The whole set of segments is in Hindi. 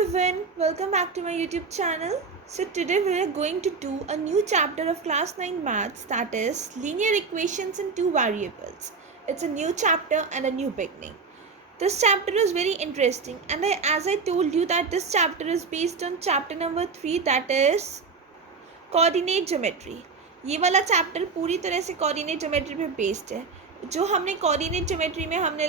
everyone, welcome back to my YouTube channel. So today we are going to do a new chapter of class 9 maths, that is linear equations in two variables. It's a new chapter and a new beginning. This chapter is very interesting, and as I told you that this chapter is based on chapter number 3, that is coordinate geometry. ये वाला चैप्टर पूरी तरह से कोऑर्डिनेट ज्योमेट्री पे बेस्ड है. जो हमने कोऑर्डिनेट ज्योमेट्री में हमने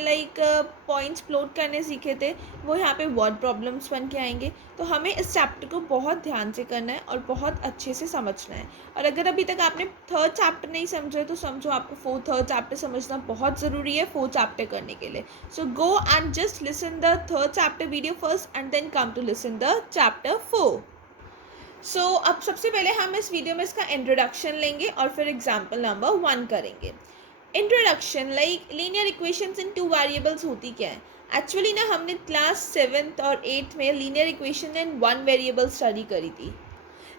पॉइंट्स प्लॉट करने सीखे थे, वो यहाँ पे वर्ड प्रॉब्लम्स बन के आएंगे. तो हमें इस चैप्टर को बहुत ध्यान से करना है और बहुत अच्छे से समझना है. और अगर अभी तक आपने थर्ड चैप्टर नहीं समझा तो समझो आपको थर्ड चैप्टर समझना बहुत ज़रूरी है फोर्थ चैप्टर करने के लिए. So go and just listen the third chapter video first and then come to listen the chapter 4. अब सबसे पहले हम इस वीडियो में इसका इंट्रोडक्शन लेंगे और फिर एग्जाम्पल नंबर 1 करेंगे. इंट्रोडक्शन लीनियर इक्वेशंस इन टू वेरिएबल्स होती क्या है. एक्चुअली ना हमने क्लास 7th और 8th में linear equation in one variable study करी थी.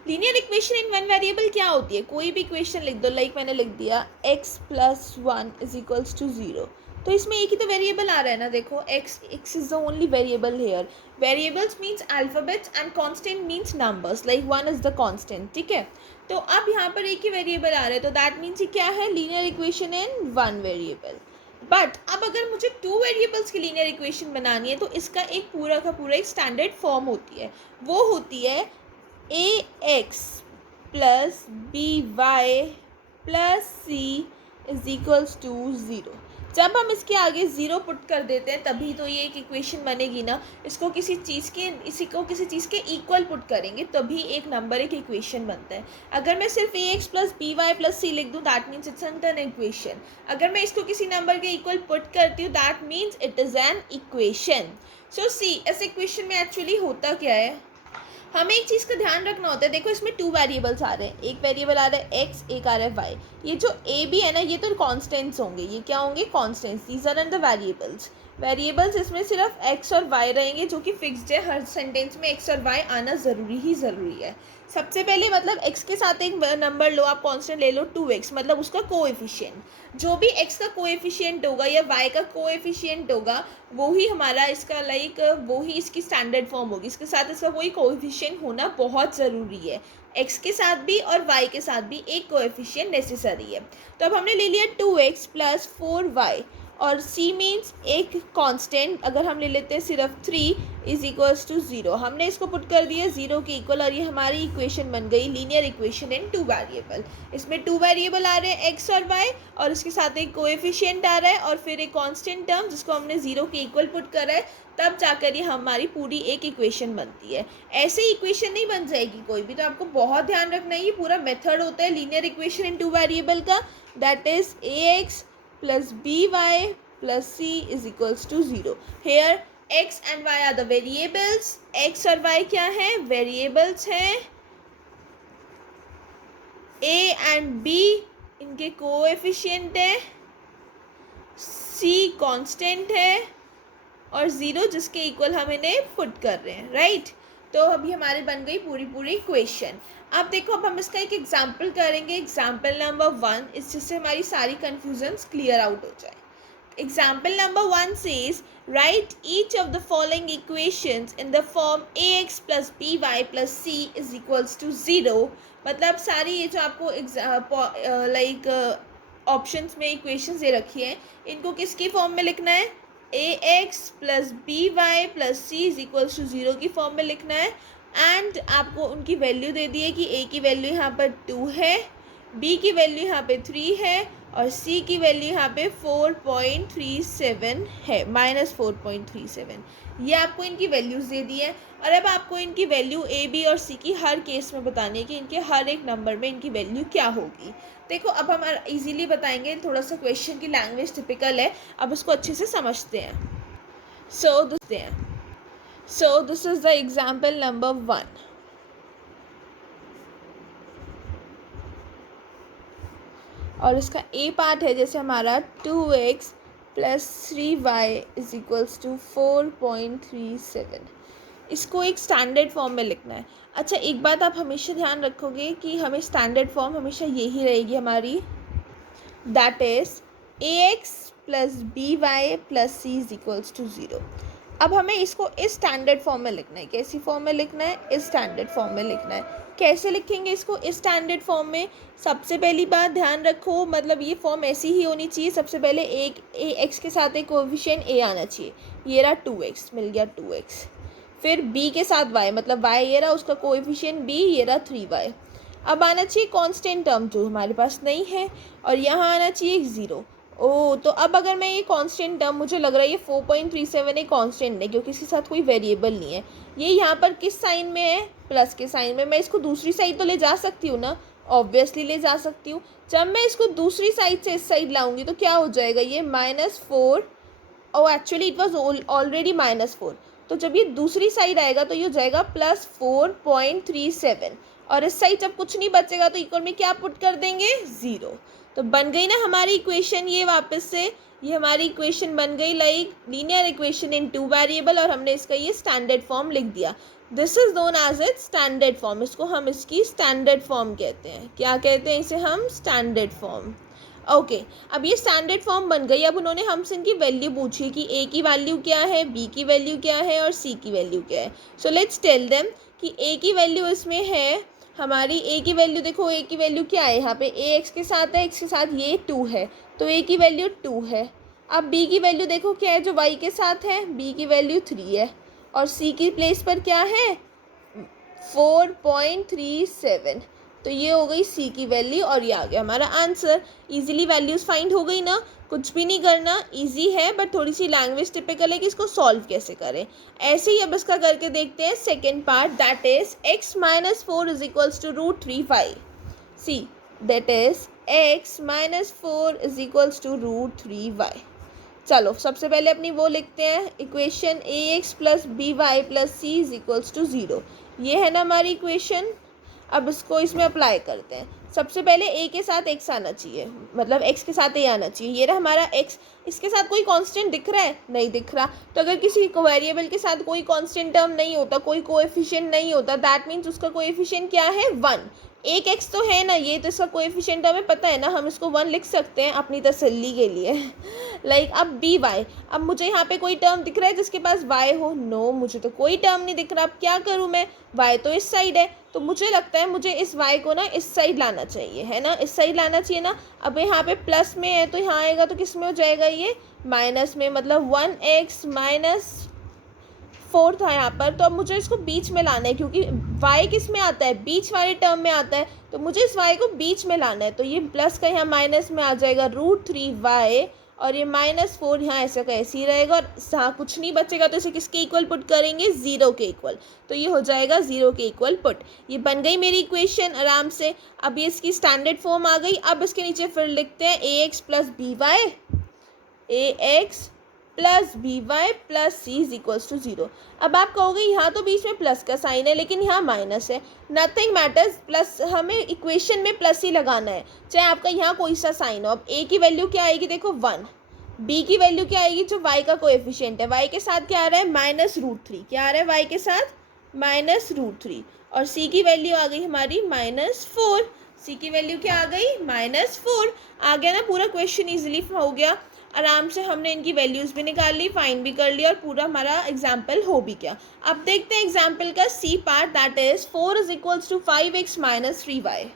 Linear equation in one variable क्या होती है. कोई भी इक्वेशन लिख दो, मैंने लिख दिया x + 1 = 0. तो इसमें एक ही तो वेरिएबल आ रहा है ना. देखो x is the only variable here. Variables means alphabets and constant means numbers. 1 is the constant. ठीक है. तो अब यहाँ पर एक ही वेरिएबल आ रहा है, तो दैट मीन्स ये क्या है, linear equation in one variable. But अब अगर मुझे टू वेरिएबल्स की लीनियर इक्वेशन बनानी है तो इसका एक पूरा का पूरा एक स्टैंडर्ड फॉर्म होती है. वो होती है ax + by + c = 0. जब हम इसके आगे 0 पुट कर देते हैं तभी तो ये एक इक्वेशन बनेगी ना. इसको किसी चीज़ के इक्वल पुट करेंगे तभी एक नंबर एक इक्वेशन बनता है. अगर मैं सिर्फ ax + by + c लिख दूँ that means it's an equation. अगर मैं इसको किसी नंबर के इक्वल पुट करती हूँ that means it is an equation. So see इस इक्वेशन में एक्चुअली होता क्या है, हमें एक चीज़ का ध्यान रखना होता है. देखो इसमें टू वेरिएबल्स आ रहे हैं. एक वेरिएबल आ रहा है x, एक आ रहा है y. ये जो a b है ना, ये तो कांस्टेंट्स होंगे. ये क्या होंगे, constants. These are the variables इसमें सिर्फ x और y रहेंगे जो कि फिक्स्ड है. हर सेंटेंस में x और y आना ज़रूरी है. सबसे पहले मतलब x के साथ एक नंबर लो, आप कांस्टेंट ले लो 2x, मतलब उसका कोएफिशिएंट. जो भी x का कोएफिशिएंट होगा या y का कोएफिशिएंट होगा वो ही हमारा इसका वो ही इसकी स्टैंडर्ड फॉर्म होगी. इसके साथ इसका वही कोएफिशिएंट होना बहुत ज़रूरी है. x के साथ भी और y के साथ भी एक कोएफिशिएंट नेसेसरी है. तो अब हमने ले लिया 2x + 4y और c मीन्स एक कांस्टेंट. अगर हम ले लेते हैं सिर्फ 3 = 0, हमने इसको पुट कर दिया 0 के इक्वल और ये हमारी इक्वेशन बन गई लीनियर इक्वेशन इन टू वेरिएबल. इसमें टू वेरिएबल आ रहे हैं x और y और इसके साथ एक कोएफिशिएंट आ रहा है और फिर एक कांस्टेंट टर्म जिसको हमने 0 के इक्वल पुट करा है. तब जाकर ये हमारी पूरी एक इक्वेशन बनती है. ऐसे इक्वेशन नहीं बन जाएगी कोई भी. तो आपको बहुत ध्यान रखना है, ये पूरा मेथड होता है लीनियर इक्वेशन इन टू वेरिएबल का, that is ax + by + c = 0. Here x and y are the variables. x और y क्या है, वेरिएबल्स हैं. a and b इनके कोएफिशिएंट है. c कांस्टेंट है और 0 जिसके इक्वल हम इन्हें पुट कर रहे हैं. राइट. तो अभी हमारी बन गई पूरी इक्वेशन. अब देखो, अब हम इसका एक एग्जाम्पल करेंगे. एग्जाम्पल नंबर 1 इस जिससे हमारी सारी कन्फ्यूजन्स क्लियर आउट हो जाए. Example number 1 says, write each of the following equations in the form ax + by + c = 0. मतलब सारी ये जो आपको ऑप्शंस में इक्वेशंस दे रखी है, इनको किसकी फॉर्म में लिखना है, ax + by + c = 0 की फॉर्म में लिखना है. एंड आपको उनकी वैल्यू दे दी है कि a की वैल्यू यहाँ पर 2 है, b की वैल्यू यहाँ पे 3 है और c की वैल्यू यहाँ पे 4.37 है, -4.37. ये आपको इनकी वैल्यूज़ दे दी है. और अब आपको इनकी वैल्यू a b और c की हर केस में बतानी है कि इनके हर एक नंबर में इनकी वैल्यू क्या होगी. देखो अब हम इजीली बताएंगे. थोड़ा सा क्वेश्चन की लैंग्वेज टिपिकल है, अब उसको अच्छे से समझते हैं. So this is the example number 1. और इसका ए पार्ट है जैसे हमारा 2x + 3y = 4.37. इसको एक स्टैंडर्ड फॉर्म में लिखना है. अच्छा, एक बात आप हमेशा ध्यान रखोगे कि हमें स्टैंडर्ड फॉर्म हमेशा यही रहेगी हमारी, that is ax + by + c = 0. अब हमें इसको इस स्टैंडर्ड फॉर्म में लिखना है। कैसी फॉर्म में लिखना है? इस स्टैंडर्ड फॉर्म में लिखना है। कैसे लिखेंगे इसको इस स्टैंडर्ड फॉर्म में? सबसे पहली बात ध्यान रखो, मतलब ये फॉर्म ऐसी ही होनी चाहिए। सबसे पहले एक एक्स के साथ एक कोएफिशिएंट ए आना चाहिए। ये रहा 2x, मिल गया 2x। फिर b के साथ y, मतलब y ये रहा, उसका कोएफिशिएंट b, ये रहा 3y। अब आना चाहिए कांस्टेंट टर्म जो हमारे पास नहीं है, और यहाँ आना चाहिए 0। ओ, तो अब अगर मैं ये कांस्टेंट टर्म, मुझे लग रहा है ये 4.37 एक कांस्टेंट है क्योंकि इसके साथ कोई वेरिएबल नहीं है। ये यहाँ पर किस साइन में है? प्लस के साइन में। मैं इसको दूसरी साइड तो ले जा सकती हूँ ना, ऑब्वियसली ले जा सकती हूँ। जब मैं इसको दूसरी साइड से इस साइड लाऊंगी तो क्या हो जाएगा? ये -4, और एक्चुअली इट वॉज ऑलरेडी -4। तो जब ये दूसरी साइड आएगा तो ये हो जाएगा +4.37, और इस साइड जब कुछ नहीं बचेगा तो इक्वल में क्या पुट कर देंगे? 0। तो बन गई ना हमारी इक्वेशन। ये वापस से ये हमारी इक्वेशन बन गई, like linear equation in 2 variable, और हमने इसका ये स्टैंडर्ड फॉर्म लिख दिया। This is known as its standard form. इसको हम इसकी स्टैंडर्ड फॉर्म कहते हैं। क्या कहते हैं इसे हम? Standard form. ओके, अब ये स्टैंडर्ड फॉर्म बन गई। अब उन्होंने हमसे इनकी वैल्यू पूछी कि ए की वैल्यू क्या है, बी की वैल्यू क्या है, और सी की वैल्यू क्या है। सो लेट्स टेल देम कि ए की वैल्यू इसमें है हमारी। ए की वैल्यू देखो, ए की वैल्यू क्या है यहाँ पे? ए एक्स के साथ है, एक्स के साथ ये 2 है, तो ए की वैल्यू 2 है। अब बी की वैल्यू देखो क्या है जो वाई के साथ है, बी की वैल्यू 3 है, और सी की प्लेस पर क्या है? 4.37। तो ये हो गई सी की वैल्यू, और ये आ गया हमारा आंसर। इजीली वैल्यूज़ फाइंड हो गई ना, कुछ भी नहीं करना, इजी है, बट थोड़ी सी लैंग्वेज टिपिकल है कि इसको सॉल्व कैसे करें। ऐसे ही अब इसका करके देखते हैं second part, that is x - 4 is equals to √3y। See, that is x - 4 is equals to √3y। चलो सबसे पहले अपनी वो लिखते हैं equation, ax + by + c is equals to 0। ये है ना हमारी इक्वेशन। अब इसको इसमें अप्लाई करते हैं। सबसे पहले a के साथ x आना चाहिए, मतलब x के साथ a आना चाहिए। ये रहा हमारा x। इसके साथ कोई कांस्टेंट दिख रहा है? नहीं दिख रहा। तो अगर किसी वेरिएबल के साथ कोई कांस्टेंट टर्म नहीं होता, कोई कोएफिशिएंट नहीं होता, दैट मीन्स उसका कोएफिशिएंट क्या है? 1। एक x तो है ना, ये तो इसका कोएफिशिएंट हमें पता है ना, हम इसको 1 लिख सकते हैं अपनी तसल्ली के लिए। लाइक अब बी वाई। अब मुझे यहाँ पे कोई टर्म दिख रहा है जिसके पास y हो? नो, मुझे तो कोई टर्म नहीं दिख रहा। अब क्या करूँ मैं? y तो इस साइड है, तो मुझे लगता है मुझे इस y को ना इस साइड लाना चाहिए, है ना, इस साइड लाना चाहिए ना। अब यहाँ पे प्लस में है तो यहाँ आएगा तो किस में हो जाएगा? ये माइनस में, मतलब 1x - 4 था यहाँ पर। तो अब मुझे इसको बीच में लाना है क्योंकि y किस में आता है? बीच वाले टर्म में आता है, तो मुझे इस y को बीच में लाना है। तो ये प्लस का यहाँ माइनस में आ जाएगा √3y, और ये -4 यहाँ ऐसा का ऐसे ही रहेगा, और यहाँ कुछ नहीं बचेगा तो इसे किसके इक्वल पुट करेंगे? 0 के इक्वल। तो ये हो जाएगा 0 के इक्वल पुट। ये बन गई मेरी इक्वेशन आराम से। अब ये इसकी स्टैंडर्ड फॉर्म आ गई। अब इसके नीचे फिर लिखते हैं ax + by, ax + by + c is equals to 0। अब आप कहोगे यहाँ तो बीच में प्लस का साइन है लेकिन यहाँ माइनस है। नथिंग मैटर्स, प्लस हमें इक्वेशन में प्लस ही लगाना है, चाहे आपका यहाँ कोई सा साइन हो। अब a की वैल्यू क्या आएगी? देखो 1। b की वैल्यू क्या आएगी? जो y का कोएफिशिएंट है, y के साथ क्या आ रहा है? -√3। क्या आ रहा है y के साथ? -√3। और c की वैल्यू आ गई हमारी -4। c की वैल्यू क्या आ गई? -4। आ गया ना पूरा क्वेश्चन, इजीली हो गया। आराम से हमने इनकी वैल्यूज़ भी निकाल ली, फाइंड भी कर लिया, और पूरा हमारा एग्जाम्पल हो भी गया। अब देखते हैं एग्जाम्पल का C part, that is 4 is equals to 5x - 3y।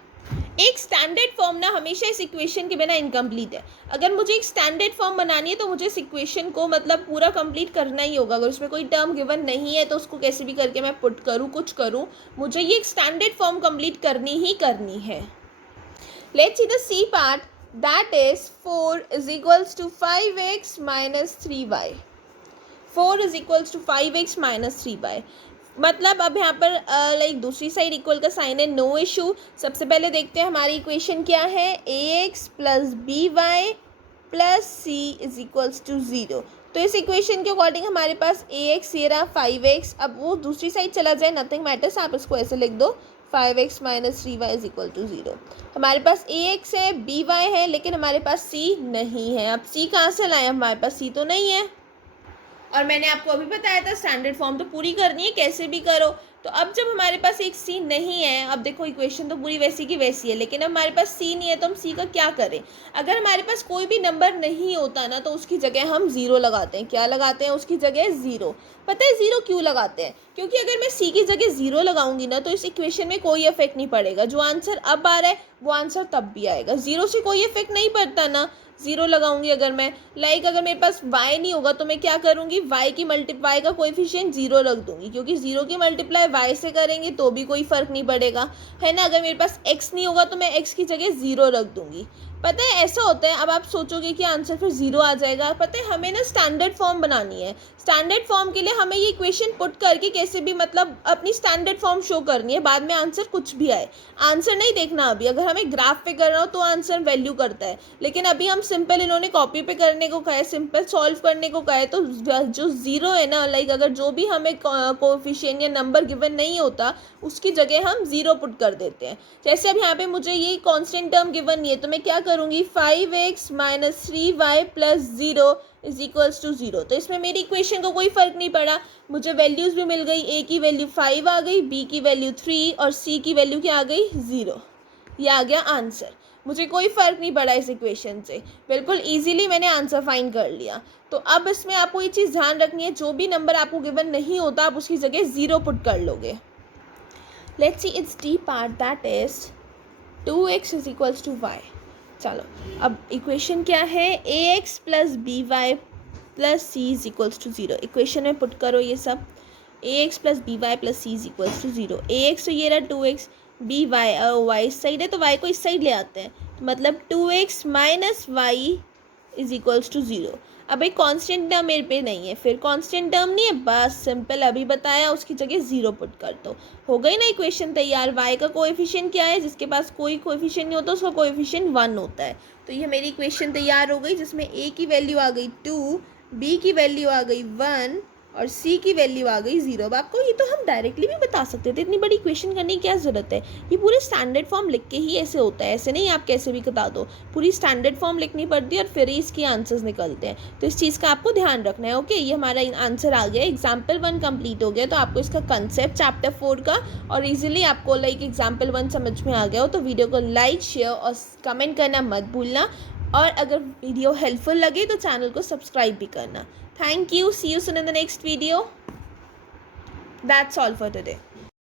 एक स्टैंडर्ड फॉर्म ना हमेशा इस इक्वेशन के बिना इनकम्प्लीट है। अगर मुझे एक स्टैंडर्ड फॉर्म बनानी है तो मुझे इस इक्वेशन को मतलब पूरा कंप्लीट करना ही होगा। अगर उसमें कोई टर्म गिवन नहीं है तो उसको कैसे भी करके मैं पुट करूँ, कुछ करूँ, मुझे ये एक स्टैंडर्ड फॉर्म कंप्लीट करनी ही करनी है। Let's see the C part, that is 4 is equals to 5x - 3y। 4 is equals to 5x - 3y। मतलब अब यहाँ पर लाइक दूसरी साइड इक्वल का साइन है, नो इशू। सबसे पहले देखते हैं हमारी इक्वेशन क्या है, ax + by + c is equals to 0। तो इस इक्वेशन के अकॉर्डिंग हमारे पास ax ये रहा 5x, अब वो दूसरी साइड चला जाए, नथिंग मैटर्स, आप इसको ऐसे लिख दो 5x - 3y is equal to 0। हमारे पास ax है, by है, लेकिन हमारे पास c नहीं है। अब c कहाँ से लाएं? हमारे पास c तो नहीं है, और मैंने आपको अभी बताया था स्टैंडर्ड फॉर्म तो पूरी करनी है कैसे भी करो। तो अब जब हमारे पास एक सी नहीं है, अब देखो इक्वेशन तो पूरी वैसी की वैसी है, लेकिन अब हमारे पास सी नहीं है तो हम सी का क्या करें। अगर हमारे पास कोई भी नंबर नहीं होता ना तो उसकी जगह हम ज़ीरो लगाते हैं। क्या लगाते हैं उसकी जगह? ज़ीरो। पता है ज़ीरो क्यों लगाते हैं? क्योंकि अगर मैं सी की जगह ज़ीरो लगाऊंगी ना तो इस इक्वेशन में कोई इफेक्ट नहीं पड़ेगा। जो आंसर अब आ रहा है वो आंसर तब भी आएगा। ज़ीरो से कोई इफेक्ट नहीं पड़ता ना, ज़ीरो लगाऊंगी अगर मैं। अगर मेरे पास y नहीं होगा तो मैं क्या करूंगी, y का कोएफिशिएंट ज़ीरो रख दूंगी, क्योंकि ज़ीरो की मल्टीप्लाई y से करेंगे तो भी कोई फ़र्क नहीं पड़ेगा, है ना। अगर मेरे पास x नहीं होगा तो मैं x की जगह ज़ीरो रख दूंगी। पता है ऐसा होता है। अब आप सोचोगे कि आंसर फिर ज़ीरो आ जाएगा। पता है हमें ना स्टैंडर्ड फॉर्म बनानी है। स्टैंडर्ड फॉर्म के लिए हमें ये इक्वेशन पुट करके कैसे भी मतलब अपनी स्टैंडर्ड फॉर्म शो करनी है, बाद में आंसर कुछ भी आए। आंसर नहीं देखना अभी, अगर हमें ग्राफ पे करना हो तो आंसर वैल्यू करता है, लेकिन अभी हम सिंपल, इन्होंने कॉपी पे करने को कहा है, सिंपल सॉल्व करने को कहा है, तो जो ज़ीरो है ना, अगर जो भी हमें कोएफिशिएंट या नंबर गिवन नहीं होता उसकी जगह हम ज़ीरो पुट कर देते हैं। जैसे अब यहाँ पे मुझे ये कांस्टेंट टर्म गिवन नहीं है तो मैं क्या करूँगी, 5x minus 3y plus zero is equals to zero. तो इसमें मेरी इक्वेशन को कोई फ़र्क नहीं पड़ा, मुझे वैल्यूज़ भी मिल गई। a की वैल्यू 5 आ गई, b की वैल्यू 3 और c की वैल्यू क्या आ गई, ज़ीरो। ये आ गया आंसर। मुझे कोई फ़र्क नहीं पड़ा इस इक्वेशन से, बिल्कुल ईजिली मैंने आंसर फाइंड कर लिया। तो अब इसमें आपको ये चीज़ ध्यान रखनी है, जो भी नंबर आपको गिवन नहीं होता आप उसकी जगह ज़ीरो पुट कर लोगे। Let's see its D part, that is 2x is equals to y। चलो अब इक्वेशन क्या है, ax plus B Y plus C is equals to zero. Equation में पुट करो ये सब, ax plus B Y plus C is equals to zero. ax तो ये रहा 2x, बी वाई y इस साइड है तो y को इस साइड ले आते हैं, तो मतलब 2x minus Y is equals to zero. अब एक कांस्टेंट टर्म मेरे पे नहीं है, फिर कांस्टेंट टर्म नहीं है, बस सिंपल अभी बताया उसकी जगह ज़ीरो पुट कर दो, हो गई ना इक्वेशन तैयार। y का कोएफिशिएंट क्या है, जिसके पास कोई कोएफिशिएंट नहीं होता उसका कोएफिशिएंट 1 होता है। तो ये मेरी इक्वेशन तैयार हो गई, जिसमें a की वैल्यू आ गई 2, b की वैल्यू आ गई 1 और c की वैल्यू आ गई 0। अब आपको ये तो हम डायरेक्टली भी बता सकते थे, इतनी बड़ी इक्वेशन करने की क्या ज़रूरत है। ये पूरे स्टैंडर्ड फॉर्म लिख के ही ऐसे होता है, ऐसे नहीं आप कैसे भी बता दो, पूरी स्टैंडर्ड फॉर्म लिखनी पड़ती है और फिर ही इसके आंसर्स निकलते हैं। तो इस चीज़ का आपको ध्यान रखना है। ओके, ये हमारा आंसर आ गया, एग्जाम्पल 1 कंप्लीट हो गया। तो आपको इसका कंसेप्ट चैप्टर 4 का और ईजिली आपको एग्जाम्पल 1 समझ में आ गया हो तो वीडियो को लाइक, शेयर और कमेंट करना मत भूलना। और अगर वीडियो हेल्पफुल लगे तो चैनल को सब्सक्राइब भी करना। Thank you. See you soon in the next video. That's all for today.